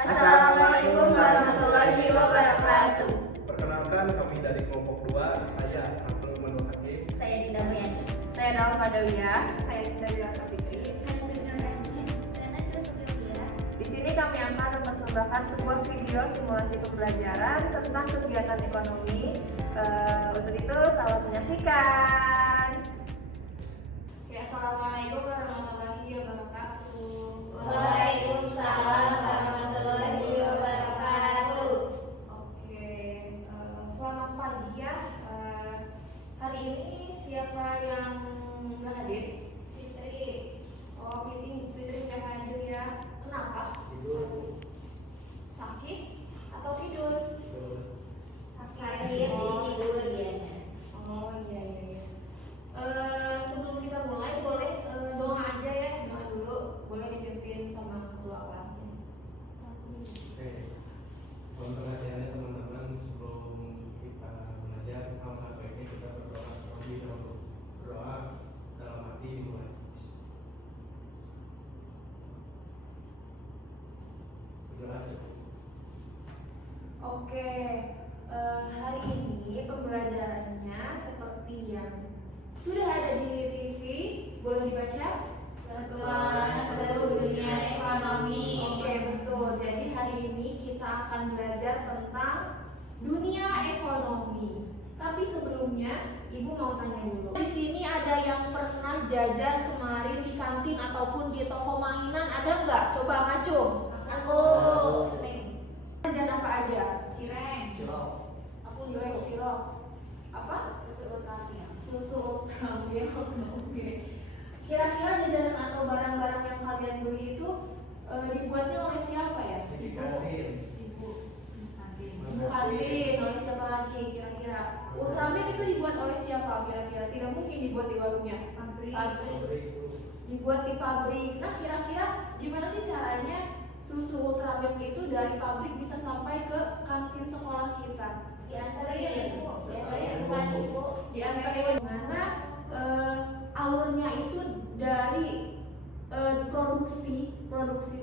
Assalamualaikum warahmatullahi wabarakatuh. Perkenalkan, kami dari kelompok 2, saya Abdul Manur Hakim. Saya Dinda Mulyani. Saya Dal Padawiyah. Saya Dinda Dirasa Fitri. Di sini kami akan mempersembahkan sebuah video simulasi pembelajaran tentang kegiatan ekonomi. Untuk itu, selamat menyaksikan. Assalamualaikum warahmatullahi wabarakatuh. Waalaikumsalam warahmatullahi wabarakatuh. Oke, selamat pagi ya. Hari ini siapa yang nggak hadir? Fitri. Oh, Fitri nggak hadir ya. Kenapa? Tidur. Sakit atau tidur? Saya tidur dianya. Oh iya. Sebelum kita mulai boleh doa aja ya, doa dulu. Boleh dipimpin sama ketua kelasnya. Oke, untuk pengajiannya teman-teman, sebelum kita belajar, alhamdulillah baiknya kita berdoa terlebih dahulu. Berdoa dalam hati dimulai. Berdoa. Oke, hari ini pembelajarannya seperti yang sudah ada di TV. Boleh dibaca? Ketua Seluruh Dunia Ekonomi. Oke, betul. Jadi hari ini kita akan belajar tentang dunia ekonomi. Tapi sebelumnya, Ibu mau tanya dulu. Di sini ada yang pernah jajan kemarin di kantin ataupun di toko mainan, ada nggak? Coba ngacung. Aku. Jajan apa aja? Cireng. Cilok. Aku Cireng, sirop. Apa? Susu kami. Susu kambing. Oke. Kira-kira jajanan atau barang-barang yang kalian beli itu dibuatnya oleh siapa ya? Di kantin. Ibu Kantin. kantin, oleh siapa lagi kira-kira? Ultraman itu dibuat oleh siapa kira-kira? Tidak mungkin dibuat di warungnya. Pabrik. Dibuat di pabrik. Nah, kira-kira gimana sih caranya susu Ultraman itu dari pabrik bisa sampai ke kantin sekolah kita? Diantarin Ibu. Diantarin bukan Ibu. Diantarin mana alurnya itu dari produksi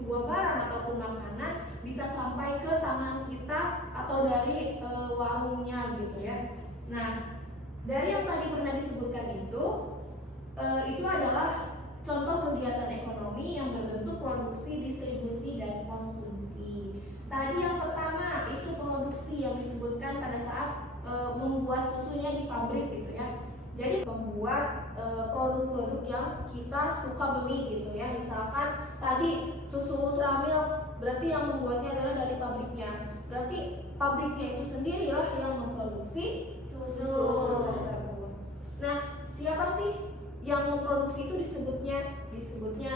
sebuah barang ataupun makanan bisa sampai ke tangan kita atau dari warungnya gitu ya. Nah, dari yang tadi pernah disebutkan itu adalah contoh kegiatan ekonomi yang berbentuk produksi, distribusi, dan konsumsi. Tadi yang pertama itu produksi yang disebutkan pada saat membuat susunya di pabrik gitu ya. Jadi membuat produk-produk yang kita suka beli gitu ya. Misalkan tadi susu Ultramilk, berarti yang membuatnya adalah dari pabriknya. Berarti pabriknya itu sendirilah yang memproduksi susu tersebut. Nah, siapa sih yang memproduksi itu disebutnya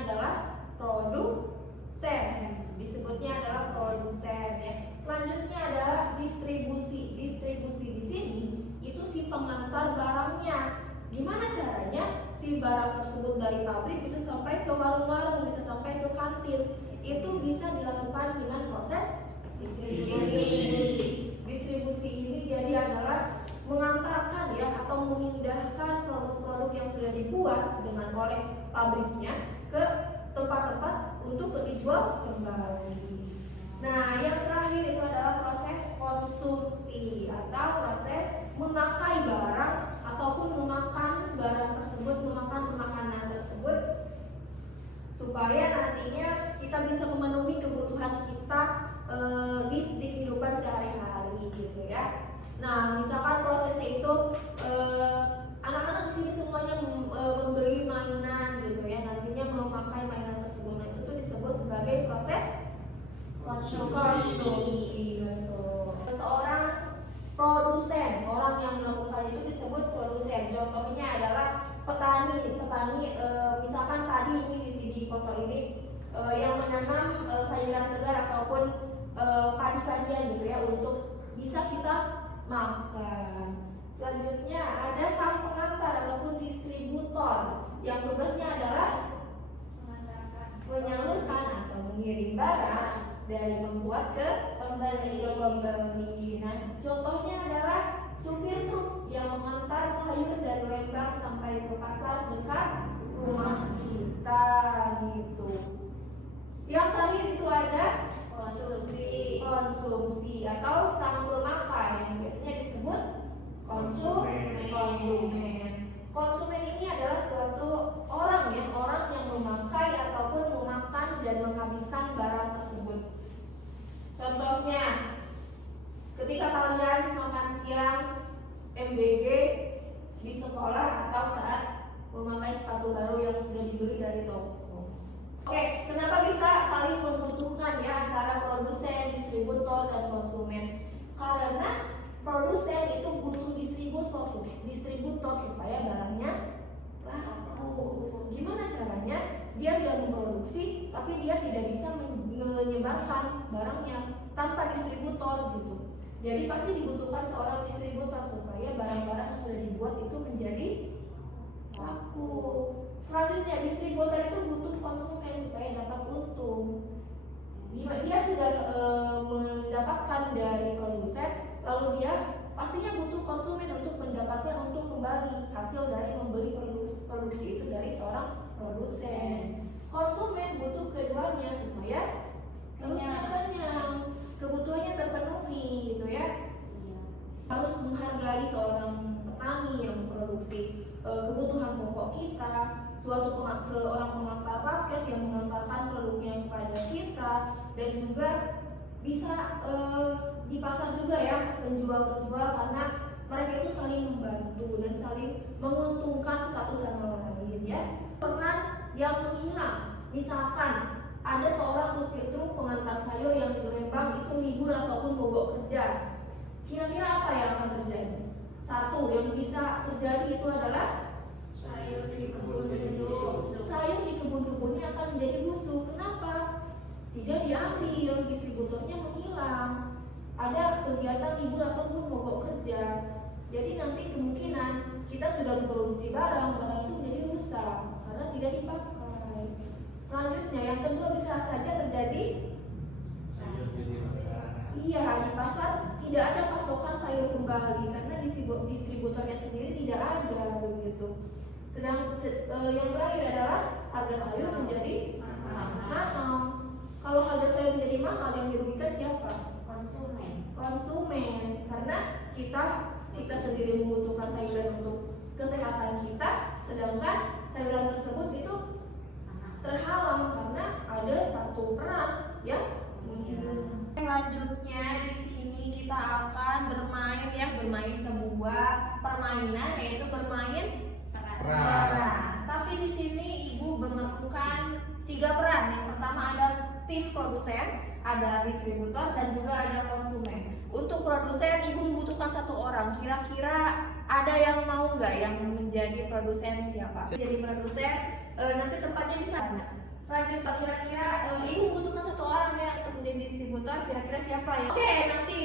adalah produsen. Disebutnya adalah produsen ya. Selanjutnya adalah distribusi. Distribusi di sini itu si pengantar barangnya. Gimana caranya si barang tersebut dari pabrik bisa sampai ke warung-warung, bisa sampai ke kantin? Itu bisa dilakukan dengan proses distribusi. Distribusi ini jadi adalah mengantarkan ya atau memindahkan produk-produk yang sudah dibuat dengan oleh pabriknya ke tempat-tempat untuk dijual kembali. Nah, yang terakhir itu adalah proses konsumsi atau proses memakai barang ataupun memakan barang tersebut, memakan makanan tersebut supaya nantinya kita bisa memenuhi kebutuhan kita di kehidupan sehari-hari gitu ya. Nah, misalkan prosesnya itu anak-anak di sini semuanya membeli mainan gitu ya, nantinya memakai mainan tersebut. Nah, itu tuh disebut sebagai proses konsumsi. Betul. Seorang produsen, orang yang melakukan itu disebut produsen. Contohnya adalah petani. Misalkan tadi ini di foto ini yang menanam sayuran segar ataupun padi-padian gitu ya untuk bisa kita makan. Selanjutnya ada sang pengantar ataupun distributor yang tugasnya adalah menyalurkan atau mengirim barang dari pembuat ke pembeli. Nah, contohnya adalah supir truk yang mengantar sayur dari Lembang sampai ke pasar dekat rumah kita gitu. Yang terakhir itu ada konsumsi. konsumsi atau sang pemakai yang biasanya disebut konsumen. Konsumen ini adalah suatu orang yang memakai ataupun memakan dan menghabiskan barang tersebut. Contohnya, ketika kalian makan siang MBG di sekolah atau saat memakai sepatu baru yang sudah dibeli dari toko. Oke, kenapa bisa saling membutuhkan ya antara produsen, distributor, dan konsumen? Karena produsen itu butuh distributor supaya barangnya laku. Gimana caranya? Dia sudah memproduksi, tapi dia tidak bisa menyebarkan barangnya tanpa distributor gitu. Jadi pasti dibutuhkan seorang distributor supaya barang-barang yang sudah dibuat itu menjadi laku. Selanjutnya, distributor itu butuh konsumen supaya dapat untung. Dia sudah mendapatkan dari produsen, lalu dia pastinya butuh konsumen untuk mendapatkan untung kembali hasil dari membeli produksi itu dari seorang produsen. Konsumen butuh keduanya supaya kenyang, kebutuhannya terpenuhi gitu ya. Harus menghargai seorang petani yang memproduksi kebutuhan pokok kita, seorang pengantar paket yang mengantarkan produknya kepada kita, dan juga bisa di pasar juga ya penjual-penjual, karena mereka itu saling membantu dan saling menguntungkan satu sama lain ya. Peran yang menghilang, misalkan ada seorang supir truk pengantar sayur yang di Lembang itu libur ataupun mogok kerja. Kira-kira apa yang akan terjadi? Satu yang bisa terjadi itu adalah sayur di kebun-kebunnya akan menjadi busuk. Kenapa? Tidak diambil, distributornya menghilang. Ada kegiatan libur ataupun mogok kerja. Jadi nanti kemungkinan kita sudah memproduksi barang itu menjadi rusak karena tidak dipakai. Selanjutnya yang kedua bisa saja terjadi di pasar tidak ada pasokan sayur kembali karena distributornya sendiri tidak ada begitu. Yang terakhir adalah harga sayur menjadi mahal. Kalau harga sayur menjadi mahal, yang dirugikan siapa? Konsumen. Karena kita sendiri membutuhkan sayuran untuk kesehatan kita, sedangkan sayuran tersebut itu terhalang karena ada satu peran yang menghilang. Selanjutnya di sini kita akan bermain sebuah permainan, yaitu bermain peran. Tapi di sini ibu menemukan 3 peran. Yang pertama ada tim produsen, ada distributor, dan juga ada konsumen. Untuk produsen ibu membutuhkan 1 orang. Kira-kira ada yang mau nggak yang menjadi produsen siapa? Jadi produsen nanti tempatnya di sana. Selanjutnya kira-kira ibu membutuhkan 1 orang ya untuk menjadi distributor. Kira-kira siapa ya? Oke, nanti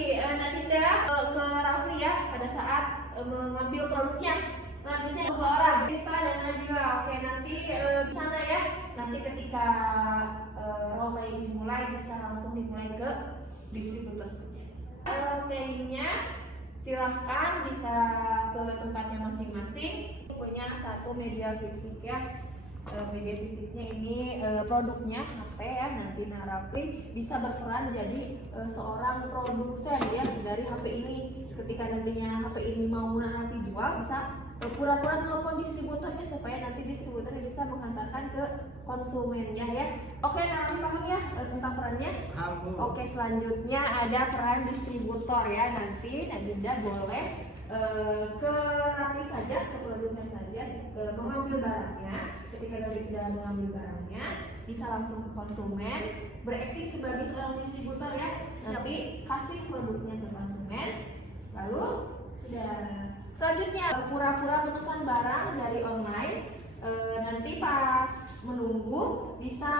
Dinda ke Rafli ya pada saat mengambil produknya. Selanjutnya 2 orang, Rita dan Najwa. Oke, nanti di sana ya. Nanti ketika role dimulai bisa langsung dimulai ke distributor saja. Role-nya silahkan bisa ke tempatnya masing-masing. Punya 1 media fisik ya. Media fisiknya ini produknya HP ya. Nanti Rafli bisa berperan jadi seorang produsen ya dari HP ini. Ketika nantinya HP ini mau nanti jual, bisa pura-pura telepon distributornya supaya nanti distributornya bisa menghantarkan ke konsumennya ya. Oke, Rafli paham ya tentang perannya? Oke, selanjutnya ada peran distributor ya. Nanti Dinda boleh ke Rafli saja, ke produsen saja mengambil barangnya. Ketika dari sudah mengambil barangnya, bisa langsung ke konsumen, berakting sebagai seorang distributor ya. Nanti kasih produknya ke konsumen, lalu sudah. Selanjutnya pura-pura memesan barang dari online. Nanti pas menunggu bisa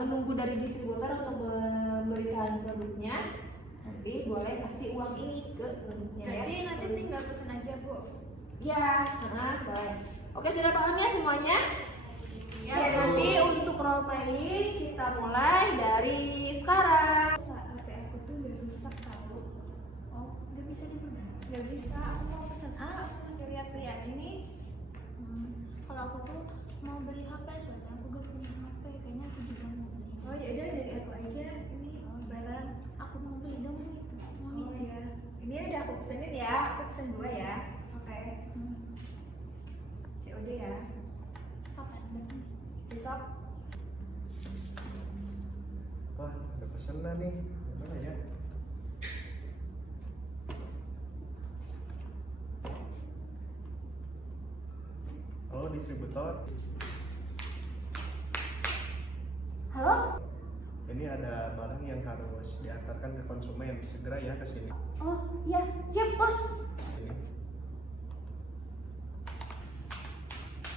menunggu dari distributor untuk memberikan produknya. Nanti boleh kasih uang ini ke produknya. Berarti ya. nanti tinggal pesan aja Bu. Ya, boleh. Oke, sudah paham ya semuanya? Ya, nanti untuk role playing kita mulai dari sekarang. HP aku tuh udah rusak tahu. Oh, nggak bisa diperbaiki. Nggak bisa. Aku mau pesan aku masih lihat-lihat ini. Kalau aku tuh mau beli HP soalnya aku gak punya HP. Kayaknya aku juga mau beli. Oh ya udah dari aku aja ini barang. Aku mau beli dong ini. pesanan nih. Gimana ya? Halo distributor. Halo? Ini ada barang yang harus diantarkan ke konsumen. Segera ya ke sini. Oh iya, siap bos. Sini.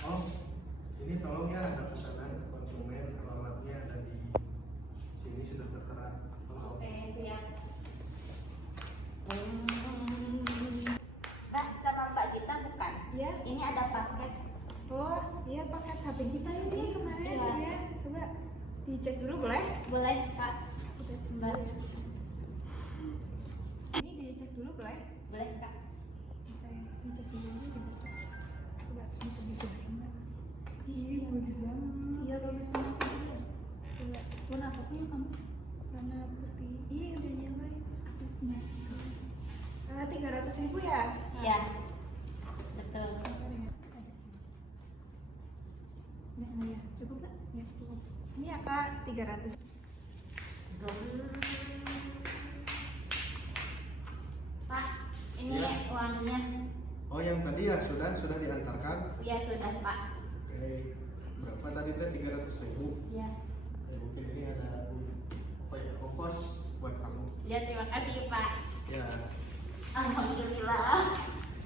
Oh, ini tolong ya ada pesanan ke konsumen. Alamatnya ada di sini sudah tertera. Oke, siap. Mbak, sama Mbak Gita bukan? Iya. Ini ada paket. Oh iya, paket HP kita ini kemarin Iya. ya. Coba dicek dulu boleh? Boleh, Pak? Kita cek Mbak. dulu. Ini dicek dulu boleh? Boleh, Kak? Oke, dicek dulu sebentar. Coba bisa dicobain nggak? Iya, bagus banget. Iya, bagus banget juga. Coba warna apa punya kamu? Warna putih. Iya, udah nyampe. Aku punya. 300.000 ya? Iya. Betul. Nah, ya, cukup nggak? Ya, cukup. Ini ya Kak, 300. Pak, ini Iya. uangnya. Oh yang tadi ya sudah diantarkan. Ya sudah, Pak. Oke, berapa tadi teh 300.000? Ya. Mungkin ini ada apa ya ongkos buat kamu. Ya, terima kasih, Pak. Ya. Alhamdulillah.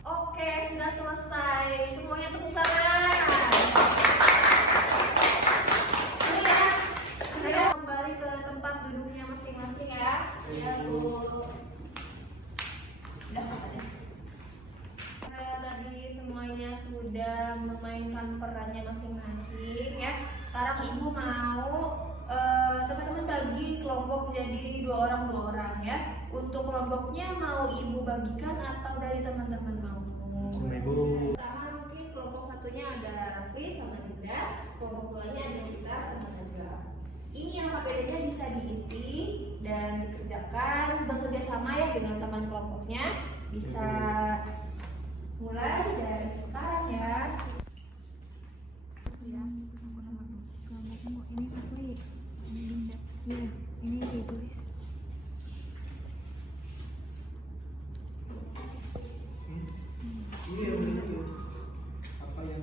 Oke, sudah selesai. Semuanya tepuk tangan. Ini ya, sudah kembali ke tempat duduknya masing-masing ya. Iya, Bu. Udah apa ya? Karena tadi semuanya sudah memainkan perannya masing-masing ya. Sekarang ibu mau teman-teman bagi kelompok menjadi 2 orang ya. Untuk kelompoknya mau ibu bagikan atau dari teman-teman mau? Sama Ibu. Pertama mungkin kelompok satunya ada Rafli sama Dinda, kelompok duanya ada kita sama Najwa. Ini yang HPD-nya bisa diisi dan dikerjakan bekerja sama ya dengan teman kelompoknya. Bisa mulai dari sekarang ya. Ya, aku sama kelompokmu. Ini Rafli, ini Dinda. Iya, ini ditulis. Iya begitu. Apa yang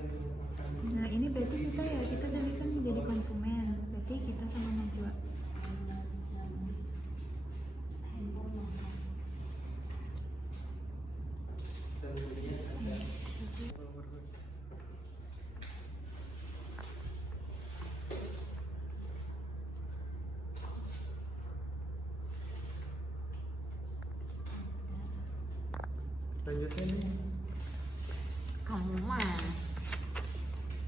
akan Nah, ini berarti kita tadi kan menjadi konsumen. Berarti kita sama Najwa. dan kemudian ada lanjutnya nih. Kamu mah.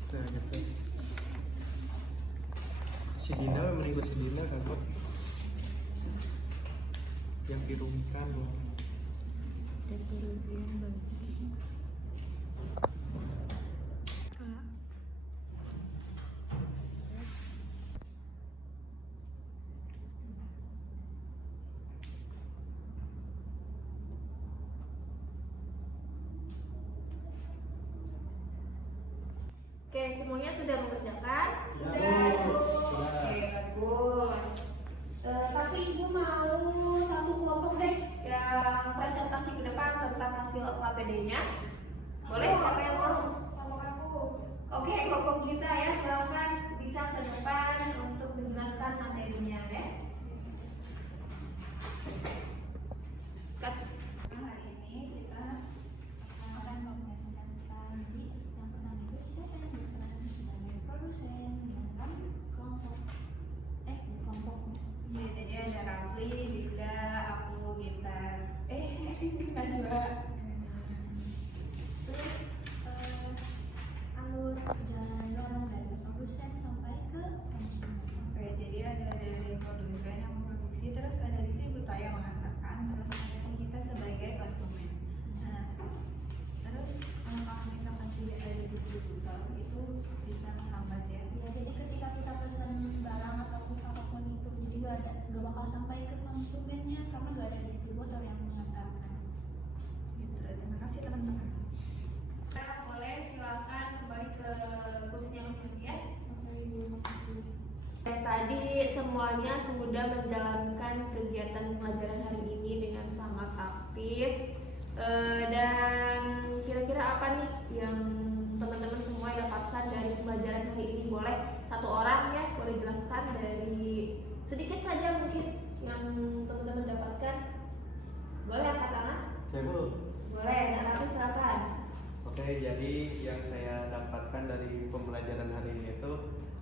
Nah, gitu. Si Dina menurut si Dina dapat yang dirugikan loh. Ada kerugian bagi Kak. Oke, semuanya sudah mengerjakan? Sudah, Bu. Sudah. Oke, bagus. Tapi ibu mau satu kelompok deh yang presentasi ke depan tentang hasil KPD-nya. Boleh? Siapa yang mau? Kelompok aku. Oke, kelompok kita ya, silakan bisa ke depan untuk menjelaskan materinya ya. Cut. Hari ini kita akan mempresentasikan di yang pertama itu siapa yang berperan sebagai produsen dalam kelompok kelompok. Iya, jadi ada Rafli, Dinda, aku, Gitar. Najwa. Terus alur perjalanan dorong dari produsen sampai ke konsumen. Oke, jadi ada dari produsen yang memproduksi, terus ada distributor yang mengantarkan, terus ada kita sebagai konsumen. Nah, terus kalau misalkan tidak ada distributor itu bisa menghambat ya. Ya, jadi ketika kita pesan barang ataupun apapun itu, jadi gak bakal sampai ke konsumennya karena gak ada distributor yang mengantarkan. Gitu. Terima kasih teman-teman. Boleh silakan kembali ke kursinya masing-masing ya. Oke, Ibu, makasih. Tadi semuanya sudah menjalankan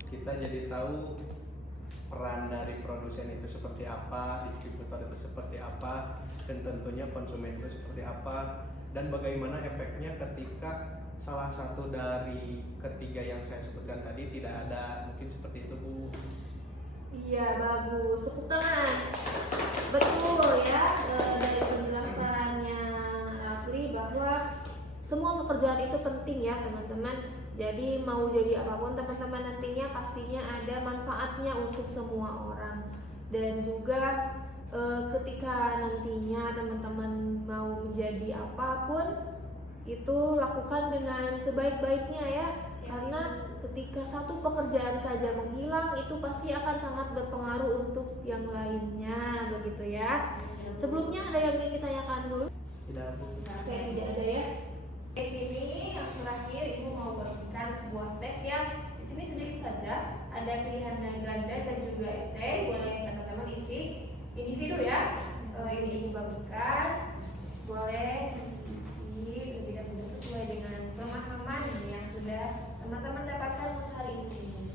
kita jadi tahu peran dari produsen itu seperti apa, distributor itu seperti apa, dan tentunya konsumen itu seperti apa, dan bagaimana efeknya ketika salah satu dari ketiga yang saya sebutkan tadi tidak ada. Mungkin seperti itu, Bu. Iya, bagus. Tepuk tangan. Betul ya, dari penjelasannya Rafli bahwa semua pekerjaan itu penting ya teman-teman. Jadi mau jadi apapun teman-teman nantinya pastinya ada manfaatnya untuk semua orang. Dan juga ketika nantinya teman-teman mau menjadi apapun itu lakukan dengan sebaik-baiknya ya. Karena ketika satu pekerjaan saja menghilang itu pasti akan sangat berpengaruh untuk yang lainnya, begitu ya. Sebelumnya ada yang ingin ditanyakan dulu? Tidak, Bu. Oke, tidak ada ya. Di sini yang terakhir Ibu mau bagikan sebuah tes ya. Di sini sedikit saja, ada pilihan ganda dan juga esai. Boleh teman-teman isi individu ya. Ini Ibu bagikan. Boleh isi lebih dahulu sesuai dengan pemahaman yang sudah teman-teman dapatkan untuk hari ini.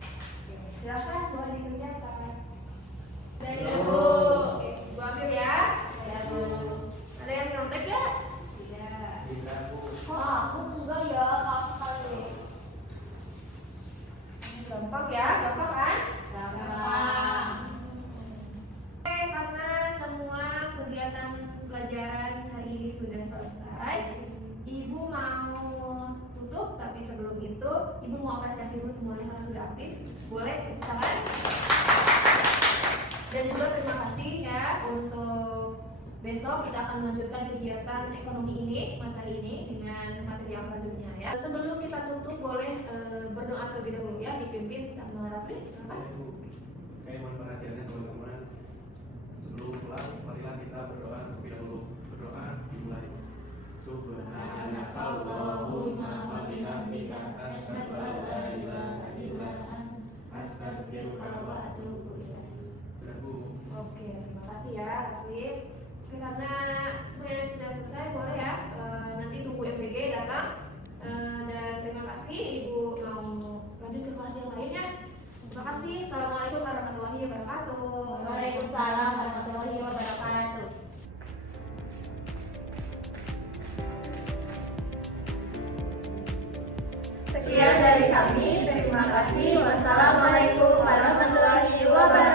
Oke, silakan boleh dikerjakan. Dari Ibu. Oke, Ibu ambil ya. Ya, Bu. Ada yang nyontek ya? Tidak, Bu. Kok aku enggak ya, kali. Gampang ya, gampang kan? Gampang. Oke, karena semua kegiatan pelajaran hari ini sudah selesai, Ibu mau tutup, tapi sebelum itu Ibu mau apresiasi dulu semuanya karena sudah aktif. Boleh tepuk tangan. Dan juga terima kasih ya untuk besok kita akan melanjutkan kegiatan ekonomi ini, materi ini dengan materi yang selanjutnya ya. Sebelum kita tutup boleh berdoa terlebih dahulu ya, dipimpin sama Rafli. Silakan. Oke, mohon perhatiannya teman-teman. Sebelum pulang, marilah kita berdoa terlebih dahulu. Berdoa dimulai. Subhanakallahumma wa bihamdika asyhadu an la ilaha illa anta astaghfiruka wa atubu ilaik. Sudah, Bu. Oke, terima kasih ya Rafli. Oke, karena semuanya sudah selesai, boleh ya nanti tunggu FBG datang. Dan terima kasih Ibu mau lanjut ke kelas yang lain ya. Terima kasih. Assalamualaikum warahmatullahi wabarakatuh. Waalaikumsalam warahmatullahi wabarakatuh. Sekian dari kami. Terima kasih. Wassalamualaikum warahmatullahi wabarakatuh.